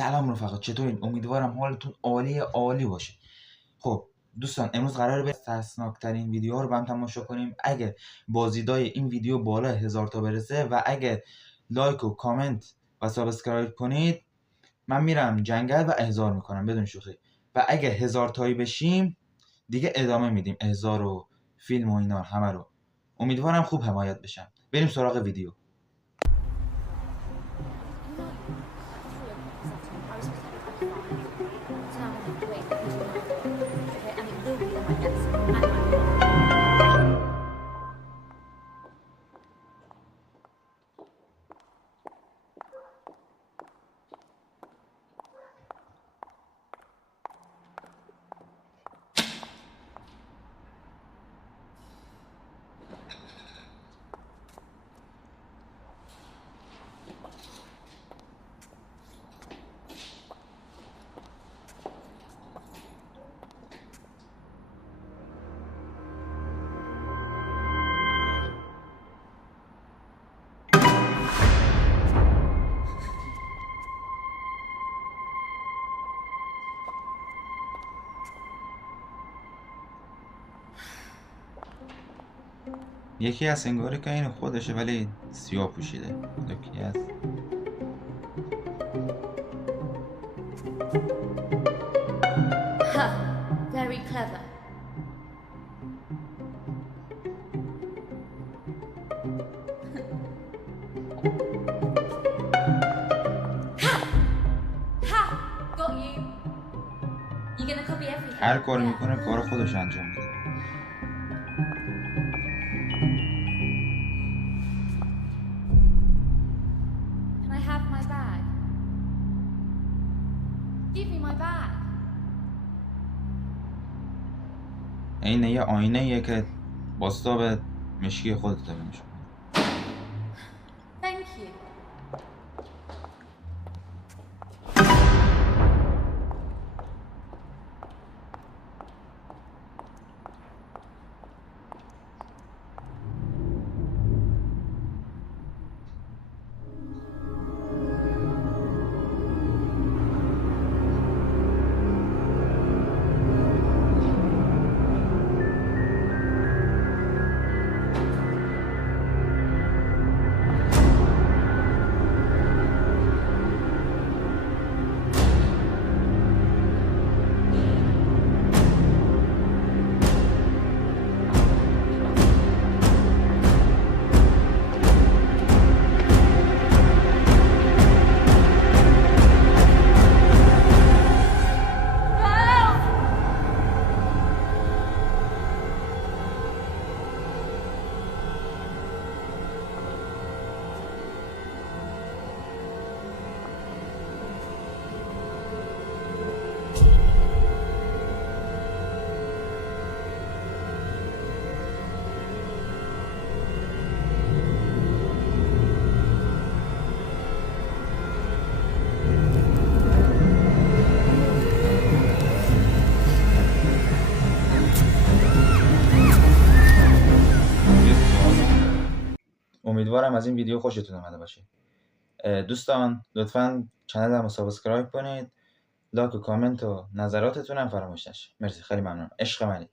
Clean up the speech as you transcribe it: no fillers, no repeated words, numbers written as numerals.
سلام رفقا، چطورین؟ امیدوارم حالتون عالی باشه. خب دوستان، امروز قراره به ترسناکترین ویدیوها رو با هم تماشا کنیم. اگه بازدیدای این ویدیو بالا 1000 تا برسه و اگه لایک و کامنت و سابسکرایب کنید، من میرم جنگل و احضار میکنم بدون شوخی. و اگه 1000 تایی بشیم دیگه ادامه میدیم احضار و فیلم و اینا همه رو. امیدوارم خوب حمایت بشم. بریم سراغ ویدیو. یکی از انگاره که این خودشه ولی سیاه پوشیده. یکی از Very clever. Ha! Got you. You're gonna copy everything. هر کاری میکنه کار خودش انجام میده. Can I have my bag? Give me my bag. این یه آینه که بازتاب مشکی خودت بنشون. Thank you. امیدوارم از این ویدیو خوشتون اومده باشه. دوستان لطفاً کانالمو سابسکرایب کنید، لایک و کامنت و نظراتتون هم فراموش نشه. مرسی، خیلی ممنون. عشق منید.